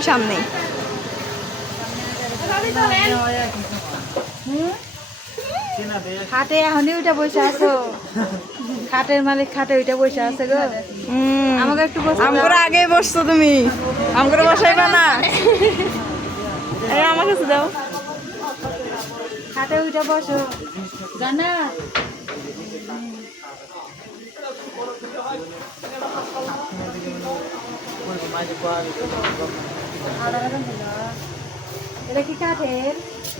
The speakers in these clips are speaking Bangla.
ওই সামনে। খাটে এখনই ওইটা বসে আছো, খাটের মালিক খাটে ওইটা বসে আছে গো। আমাকে একটু আমগরে আগে বসছো তুমি, আমগরে বসাইবা না? আমার কাছে দাও। খাটে ওইটা বসো জানা। এটা কি কাঠের?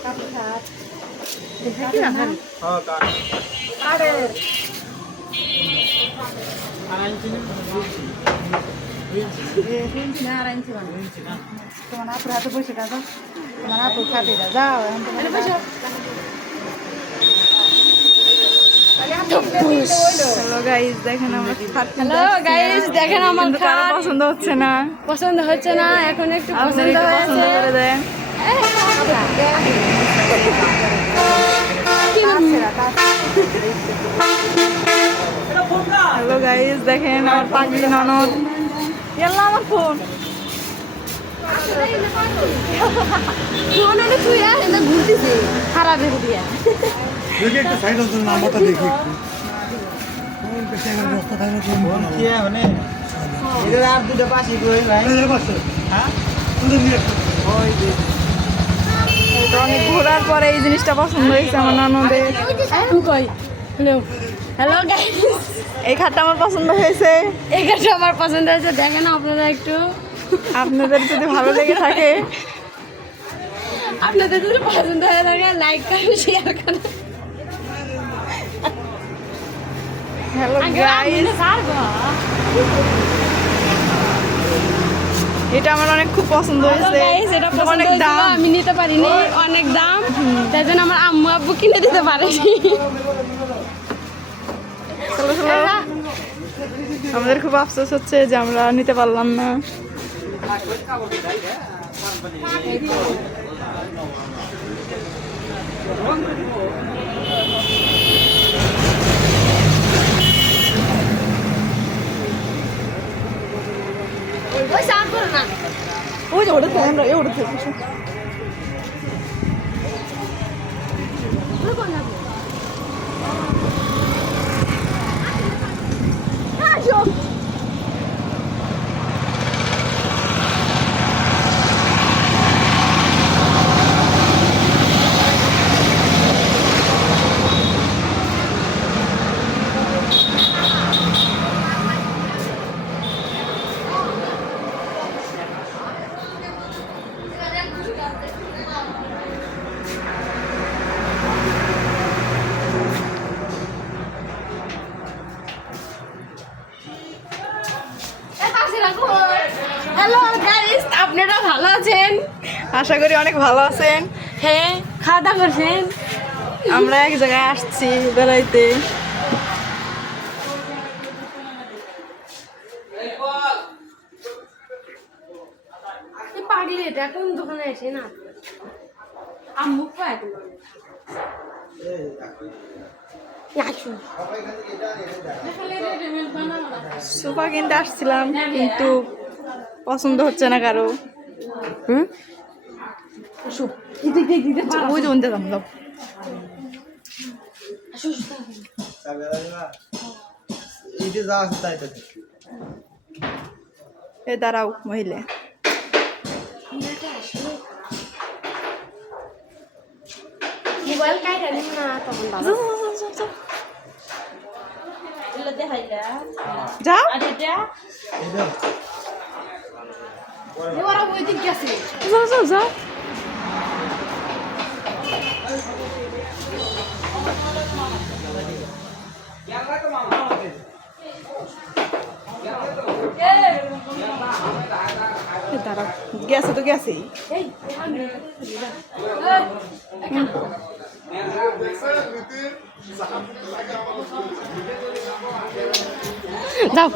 কাঠের খাট। কাঠের তোমার আপুর হাতে বসে কাজো, তোমার আপুর খাটে যাও এখন তোমার বসো। হ্যালো গাইস, দেখেন আমার খাট। হ্যালো গাইস, দেখেন আমার কারো খাট পছন্দ হচ্ছে না। পছন্দ হচ্ছে না, এখন একটু আপনারা পছন্দ একটু হয়েছে। পছন্দ করে দেন। হ্যালো গাইস, দেখেন আমার পাগলি ননদ। ইয়াল্লা আমার ফোন। ঘুরতেছে খারাপ দিয়া দেখি একটু সাইড হচ্ছে নাম্বারটা দেখি একটু বেশি এখন ব্যস্ত থাকে না ফোন কি মানে এর আর দুটো পাশে কই ভাই এর পাশে হ্যাঁ তুই নিয়ে ওই যে তো অনেক ঘোরার পরে এই জিনিসটা পছন্দ হয়েছে আমার ননদের। কই হ্যালো হ্যালো গাইস, এই খাটটা আমার পছন্দ হয়েছে। এই গাছটা আমার পছন্দ হয়েছে, দেখেন আপনারা একটু। আপনাদের যদি ভালো লেগে থাকে, আপনাদের যদি পছন্দ হয়ে থাকে লাইক করেন, শেয়ার করেন। হ্যালো গাইস, এটা আমার অনেক খুব পছন্দ হয়েছে। এটা পছন্দ অনেক হয়েছিল, দাম। আমি নিতে পারিনি, অনেক দাম, তাই জন্য আমার আম্মু আব্বু কিনে দিতে পারেনি। চলো চলো, আমাদের খুব আফসোস হচ্ছে যে আমরা নিতে পারলাম না। ওই সার করো না। ওই যে ওটা থেকে আমরা ওটা থেকে হ্যালো গাইস, আপনারা ভালো আছেন? আশা করি অনেক ভালো আছেন। হ্যাঁ, খাওয়া দাওয়া করছেন? আমরা এক জায়গায় আসছি বেড়াইতে। পাগলি, এটা কোন দোকানে এসে না আম্মু পায় তোমার সোফা কিনতে আসছিলাম, কিন্তু পছন্দ হচ্ছে না কারো। ওই জন্য দাম দাও। এ দাঁড়াও মহিলা, মোবাইল কাইটা নিন না তখন যাও যাও যাও যাও। দাঁড়াও, গেছে তো গেছেই। যাও।